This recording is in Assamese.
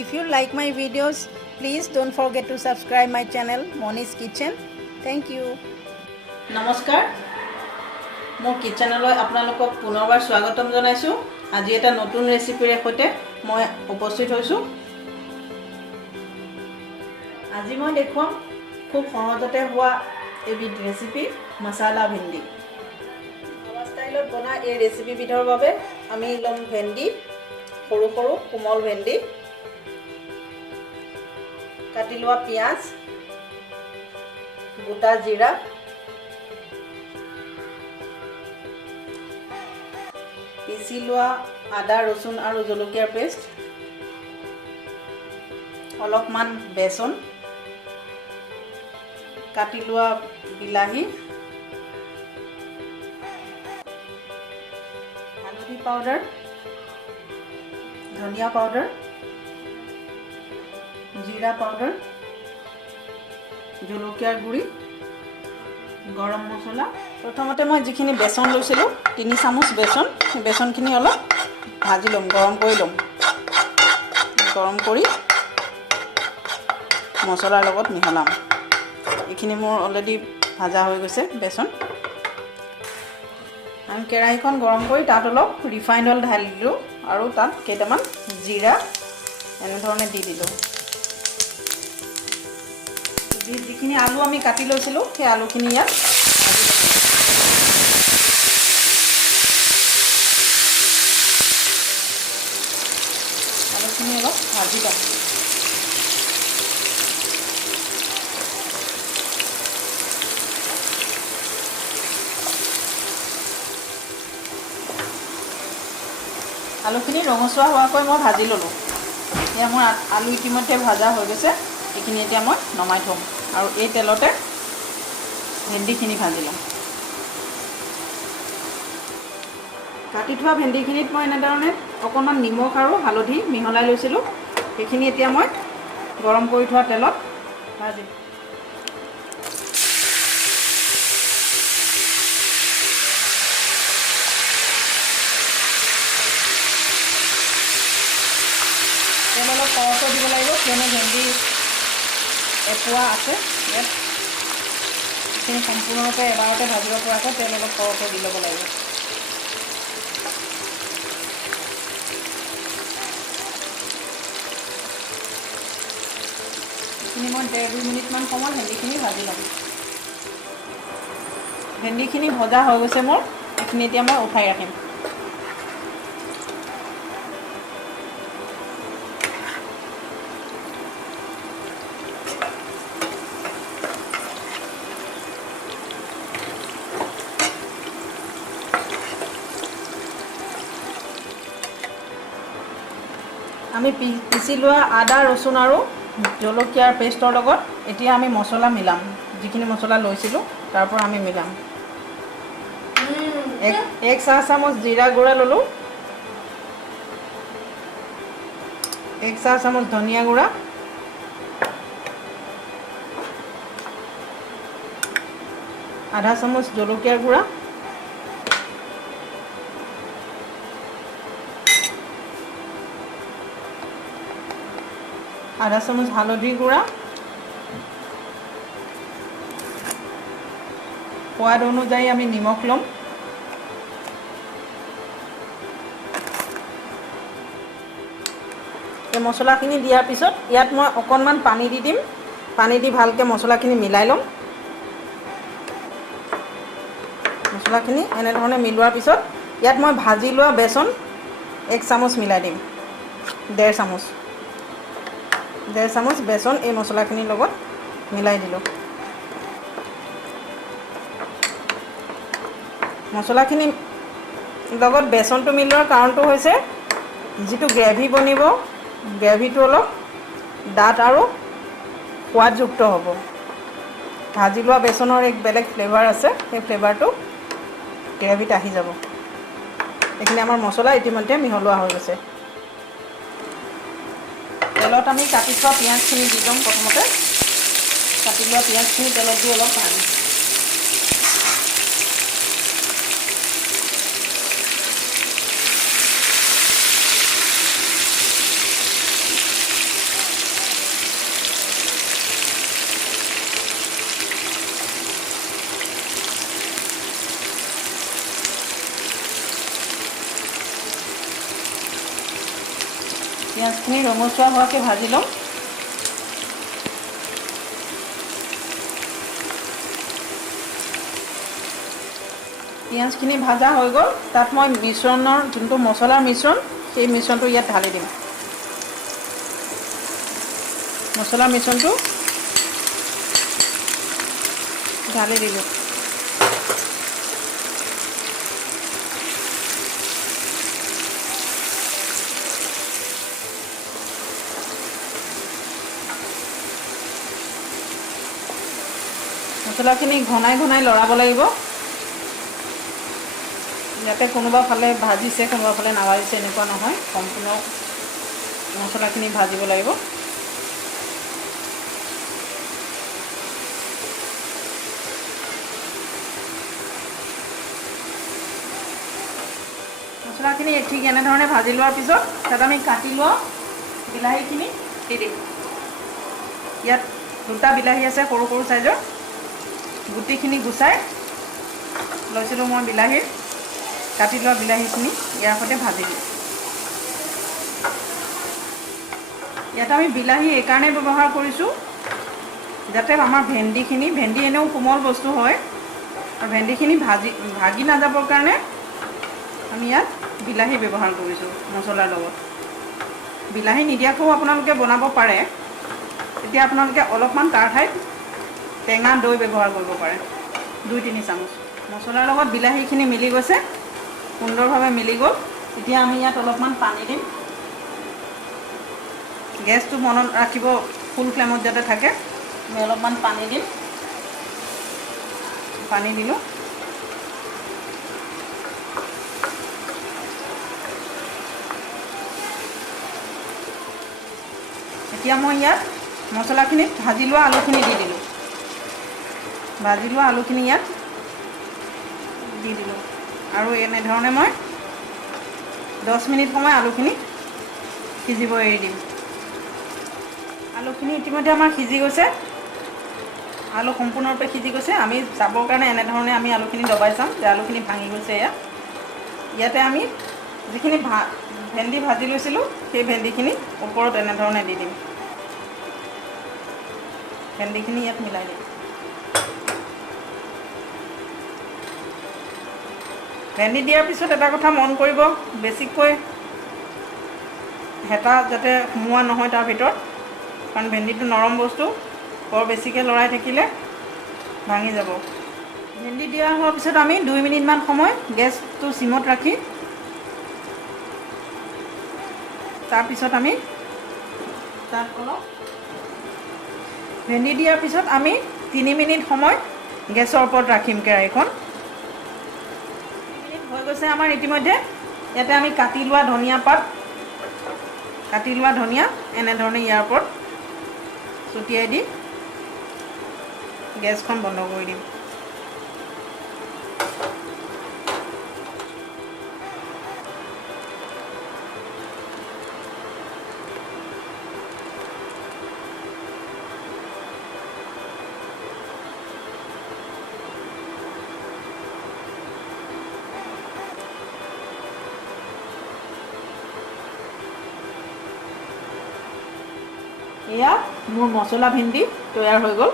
If you like my videos, please don't forget to subscribe my channel Moni's Kitchen. Thank you. নমস্কাৰ মোৰ কিচেনলৈ আপোনালোকক পুনৰবাৰ স্বাগতম জনাইছো। আজি এটা নতুন ৰেচিপিৰ সৈতে মই উপস্থিত হৈছো। আজি মই দেখুৱাম খুব সহজতে হোৱা এবিধ ৰেচিপি মছলা ভেন্দি। নৱা ষ্টাইলত বনা এই ৰেচিপি বিধৰ বাবে আমি লম ভেন্দি, সৰু সৰু কোমল ভেন্দি, কাটি লোৱা পিয়াজ, গোটা জিৰা, পিচি লোৱা আদা, ৰচুন আৰু জলকীয়াৰ পেষ্ট, অলপমান বেচন, কাটি লোৱা বিলাহী, হালধি পাউডাৰ, ধনিয়া পাউডাৰ, জিৰা পাউডাৰ, জলকীয়াৰ গুড়ি, গৰম মছলা। প্ৰথমতে মই যিখিনি বেচন লৈছিলোঁ 3 চামুচ বেচনখিনি অলপ ভাজি ল'ম, গৰম কৰি ল'ম। গৰম কৰি মছলাৰ লগত মিহলাম। এইখিনি মোৰ অলৰেডি ভাজা হৈ গৈছে বেচন। আমি কেৰাহীখন গৰম কৰি তাত অলপ ৰিফাইণ্ড অইল ঢালি দিলোঁ আৰু তাত কেইটামান জিৰা এনেধৰণে দি দিলোঁ। যিখিনি আলু আমি কাটি লৈছিলোঁ সেই আলুখিনি ইয়াত আলুখিনি অলপ ভাজি ল'ম। আলুখিনি ৰঙচুৱা হোৱাকৈ মই ভাজি ল'লোঁ। এতিয়া মোৰ আলু ইতিমধ্যে ভাজা হৈ গৈছে। এইখিনি এতিয়া মই নমাই থ'ম আৰু এই তেলতে ভেন্দিখিনি ভাজি ল'ম। কাটি থোৱা ভেন্দিখিনিত মই এনেধৰণে অকণমান নিমখ আৰু হালধি মিহলাই লৈছিলোঁ। সেইখিনি এতিয়া মই গৰম কৰি থোৱা তেলত ভাজিম। তেল অলপ সৰহকৈ দিব লাগিব, কিয়নো ভেন্দি এপোৱা আছে ইয়াত। এইখিনি সম্পূৰ্ণৰূপে এবাৰতে ভাজিব পৰাকৈ তেল অলপ সৰহকৈ দি ল'ব লাগিব। এইখিনি মই 1.5-2 মিনিটমান সময় ভেন্দিখিনি ভাজি ল'ম। ভেন্দিখিনি ভজা হৈ গৈছে মোৰ। এইখিনি এতিয়া মই উঠাই ৰাখিম। আমি পিচি লোৱা আদা, ৰচুন আৰু জলকীয়াৰ পেষ্টৰ লগত এতিয়া আমি মছলা মিলাম। যিখিনি মছলা লৈছিলোঁ তাৰ পৰা আমি মিলাম। 1 চাহ চামুচ জিৰা গুড়া ল'লোঁ, 1 চাহ চামুচ ধনিয়া গুড়া, আধা চামুচ জলকীয়াৰ গুড়া, আধা চামুচ হালধি গুড়া, সোৱাদ অনুযায়ী আমি নিমখ ল'ম। এই মছলাখিনি দিয়াৰ পিছত ইয়াত মই অকণমান পানী দি দিম। পানী দি ভালকৈ মছলাখিনি মিলাই ল'ম। মছলাখিনি এনেধৰণে মিলোৱাৰ পিছত ইয়াত মই ভাজি লোৱা বেচন 1 চামুচ মিলাই দিম। 1.5 চামুচ বেচন এই মছলাখিনিৰ লগত মিলাই দিলোঁ। মছলাখিনিৰ লগত বেচনটো মিলোৱাৰ কাৰণটো হৈছে যিটো গ্ৰেভি বনিব, গ্ৰেভিটো অলপ ডাঠ আৰু সোৱাদযুক্ত হ'ব। ভাজি লোৱা বেচনৰ এক বেলেগ ফ্লেভাৰ আছে, সেই ফ্লেভাৰটো গ্ৰেভিত আহি যাব। এইখিনি আমাৰ মছলা ইতিমধ্যে মিহলোৱা হৈ গৈছে। তেলত আমি কাটি থোৱা পিঁয়াজখিনি দি দিম। প্ৰথমতে কাটি লোৱা পিঁয়াজখিনি তেলত দি অলপ ভাজিম। পিঁয়াজখিনি ৰঙচুৱা হোৱাকৈ ভাজি ল'ম। পিঁয়াজখিনি ভাজা হৈ গ'ল। তাত মই মিশ্ৰণৰ যোনটো মছলাৰ মিশ্ৰণ, সেই মিশ্ৰণটো ইয়াত ঢালি দিম। মছলাৰ মিশ্ৰণটো ঢালি দিলোঁ। মছলাখিনি ঘনাই ঘনাই লৰাব লাগিব, যাতে কোনোবা ফালে ভাজিছে কোনোবা ফালে নাভাজিছে এনেকুৱা নহয়। সম্পূৰ্ণ মছলাখিনি ভাজিব লাগিব। মছলাখিনি ঠিক এনেধৰণে ভাজি লোৱাৰ পিছত তাত আমি কাটি লোৱা বিলাহীখিনি দি দিম। ইয়াত 2টা বিলাহী আছে সৰু সৰু চাইজৰ, গুটিখিনি গুচাই লৈছিলোঁ মই বিলাহীৰ। কাটি লোৱা বিলাহীখিনি ইয়াৰ সৈতে ভাজি দিম। ইয়াত আমি বিলাহী এইকাৰণে ব্যৱহাৰ কৰিছোঁ যাতে আমাৰ ভেন্দি এনেও কোমল বস্তু হয়, আৰু ভেন্দিখিনি ভাগি নাযাবৰ কাৰণে আমি ইয়াত বিলাহী ব্যৱহাৰ কৰিছোঁ মছলাৰ লগত। বিলাহী নিদিয়াকৈও আপোনালোকে বনাব পাৰে। এতিয়া আপোনালোকে অলপমান তাৰ ঠাইত টেঙা দৈ ব্যৱহাৰ কৰিব পাৰে, 2-3 চামুচ। মছলাৰ লগত বিলাহীখিনি মিলি গৈছে, সুন্দৰভাৱে মিলি গ'ল। এতিয়া আমি ইয়াত অলপমান পানী দিম। গেছটো মনত ৰাখিব, ফুল ফ্লেমত যাতে থাকে। আমি অলপমান পানী দিম। পানী দিলোঁ। এতিয়া মই ইয়াত মছলাখিনিত ভাজি লোৱা আলুখিনি দি দিলোঁ। ভাজি লোৱা আলুখিনি ইয়াত দি দিলোঁ, আৰু এনেধৰণে মই 10 মিনিট সময় আলুখিনি সিজিব এৰি দিম। আলুখিনি ইতিমধ্যে আমাৰ সিজি গৈছে। আলু সম্পূৰ্ণৰূপে সিজি গৈছে। আমি চাবৰ কাৰণে এনেধৰণে আমি আলুখিনি দবাই চাম যে আলুখিনি ভাঙি গৈছে। ইয়াতে আমি যিখিনি ভেন্দি ভাজি লৈছিলোঁ সেই ভেন্দিখিনি ওপৰত এনেধৰণে দি দিম। ভেন্দিখিনি ইয়াত মিলাই দিম। ভেন্দি দিয়াৰ পিছত এটা কথা মন কৰিব, বেছিকৈ হেতা যাতে সোমোৱা নহয় তাৰ ভিতৰত, কাৰণ ভেন্দিটো নৰম বস্তু। বৰ বেছিকৈ লৰাই থাকিলে ভাঙি যাব। ভেন্দি দিয়া হোৱাৰ পিছত আমি 2 মিনিটমান সময় গেছটো চিমত ৰাখি তাৰপিছত আমি তাত অলপ ভেন্দি দিয়াৰ পিছত আমি 3 মিনিট সময় গেছৰ ওপৰত ৰাখিম কেৰাহীখন। 3 মিনিট হৈ গৈছে আমাৰ ইতিমধ্যে। ইয়াতে আমি কাটি লোৱা ধনিয়া এনেধৰণে ইয়াৰ ওপৰত ছটিয়াই দি গেছখন বন্ধ কৰি দিম। এয়া মোৰ মছলা ভেন্দি তৈয়াৰ হৈ গ'ল।